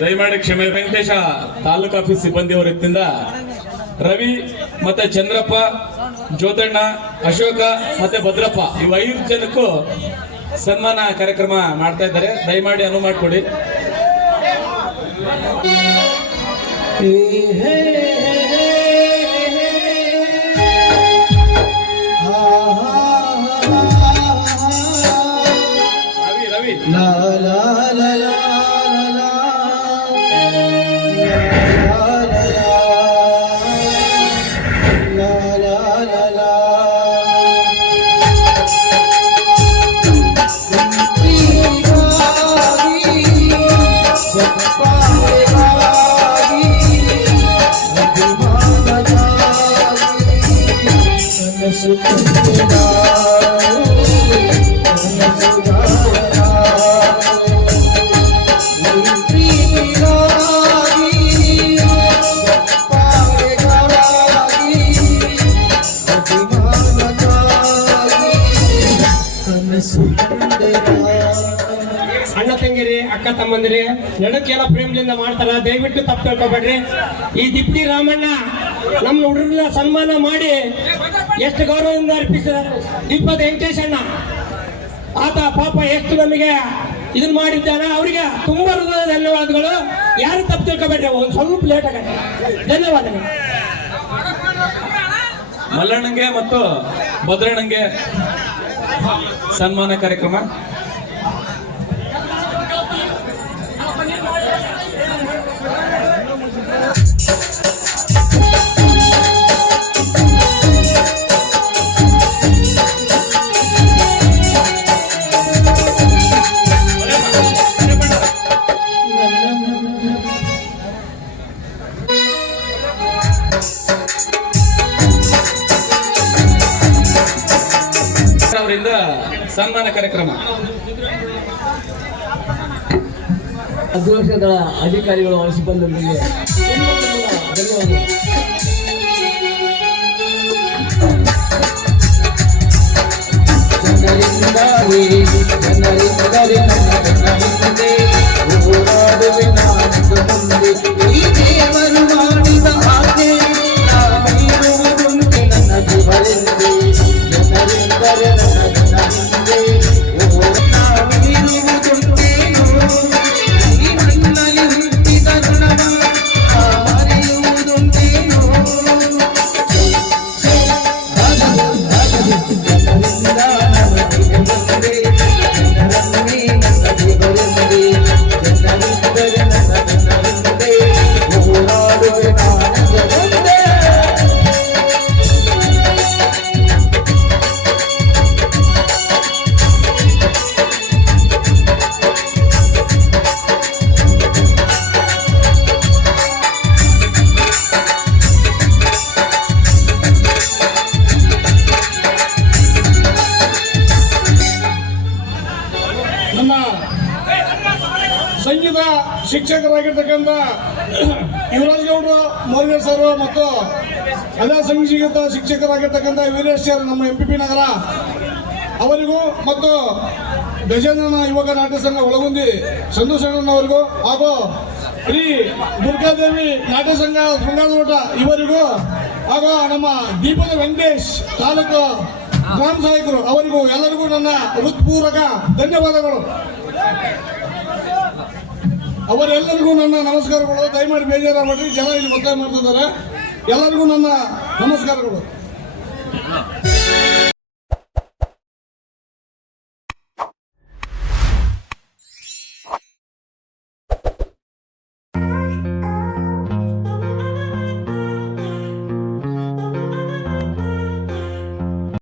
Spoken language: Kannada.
ದಯಮಾಡಿ ಕ್ಷಮೆ. ವೆಂಕಟೇಶ ತಾಲೂಕು ಆಫೀಸ್ ಸಿಬ್ಬಂದಿಯವರ ವತಿಯಿಂದ ರವಿ ಮತ್ತೆ ಚಂದ್ರಪ್ಪ, ಜ್ಯೋತಣ್ಣ, ಅಶೋಕ ಮತ್ತೆ ಭದ್ರಪ್ಪ ಇವು 5 ಜನಕ್ಕೂ ಸನ್ಮಾನ ಕಾರ್ಯಕ್ರಮ ಮಾಡ್ತಾ ಇದ್ದಾರೆ. ದಯಮಾಡಿ ಅನುವು ಮಾಡಿಕೊಡಿ. ರವಿ ಅಣ್ಣ ತಂಗಿರಿ, ಅಕ್ಕ ತಮ್ಮಂದಿರಿ, ನಡಕ್ಕೆಲ್ಲ ಪ್ರೇಮದಿಂದ ಮಾಡ್ತಾರ. ದಯವಿಟ್ಟು ತಪ್ಪು ತಿಳ್ಕೊಬೇಡ್ರಿ. ಈ ದಿಪ್ಟಿ ರಾಮಣ್ಣ ನಮ್ಮ ಹುಡುಗರನ್ನ ಸನ್ಮಾನ ಮಾಡಿ ಎಷ್ಟು ಗೌರವದಿಂದ ಅರ್ಪಿಸಿದ್ದಾರೆ. ದೀಪದ ವೆಂಕಟೇಶ್ ಅಣ್ಣ ಆತ ಪಾಪ ಎಷ್ಟು ನಮಗೆ ಇದನ್ನ ಮಾಡಿದ್ದಾನ. ಅವರಿಗೆ ತುಂಬಾ ಹೃದಯ ಧನ್ಯವಾದಗಳು. ಯಾರು ತಪ್ಪು ತಿಳ್ಕೊಬೇಡ್ರಿ, ಒಂದು ಸ್ವಲ್ಪ ಲೇಟ್ ಆಗತ್ತೆ. ಧನ್ಯವಾದಗಳು. ಮಲ್ಲಣ್ಣಂಗೆ ಮತ್ತು ಭದ್ರಣ್ಣಂಗೆ ಸನ್ಮಾನ ಕಾರ್ಯಕ್ರಮ. ಅವರಿಂದ ಸನ್ಮಾನ ಕಾರ್ಯಕ್ರಮ. ಅಧ್ಯಕ್ಷದ ಅಧಿಕಾರಿಗಳು ಸಿಬ್ಬಂದಿಗಳಿಗೆ ಧನ್ಯವಾದಗಳು. ನಮ್ಮ ಸಂಗೀತ ಶಿಕ್ಷಕರಾಗಿರ್ತಕ್ಕಂಥ ಯುವರಾಜ್ ಗೌಡರು ಮೋರ್ಗೇರ್ ಸರ್ ಮತ್ತು ಅದೇ ಸಂಗೀತ ಶಿಕ್ಷಕರಾಗಿರ್ತಕ್ಕಂಥ ವೀರೇಶ್ ಸರ್ ನಮ್ಮ MPP ನಗರ ಅವರಿಗೂ ಮತ್ತು ಗಜೇಂದ್ರನ ಯುವಕ ನಾಟ್ಯ ಸಂಘ ಒಳಗುಂದಿ ಸಂತೋಷಣ್ಣನವರಿಗೂ ಹಾಗೂ ಶ್ರೀ ದುರ್ಗಾದೇವಿ ನಾಟ್ಯ ಸಂಘ ಶೃಂಗಾರದೋಟ ಇವರಿಗೂ ಹಾಗೂ ನಮ್ಮ ದೀಪದ ವೆಂಕಟೇಶ್ ತಾಲೂಕು ಗ್ರಾಮ ಸಹಾಯಕರು ಅವರಿಗೂ ಎಲ್ಲರಿಗೂ ನನ್ನ ಹೃತ್ಪೂರ್ವಕ ಧನ್ಯವಾದಗಳು. ಅವರೆಲ್ಲರಿಗೂ ನನ್ನ ನಮಸ್ಕಾರಗಳು. ದಯಮಾಡಿ ಬೇಜಾರಾಗಬೇಡ್ರಿ, ಜನ ಇಲ್ಲಿ ಒತ್ತಾಯ ಮಾಡ್ತಿದ್ದಾರೆ. ಎಲ್ಲರಿಗೂ ನನ್ನ ನಮಸ್ಕಾರಗಳು.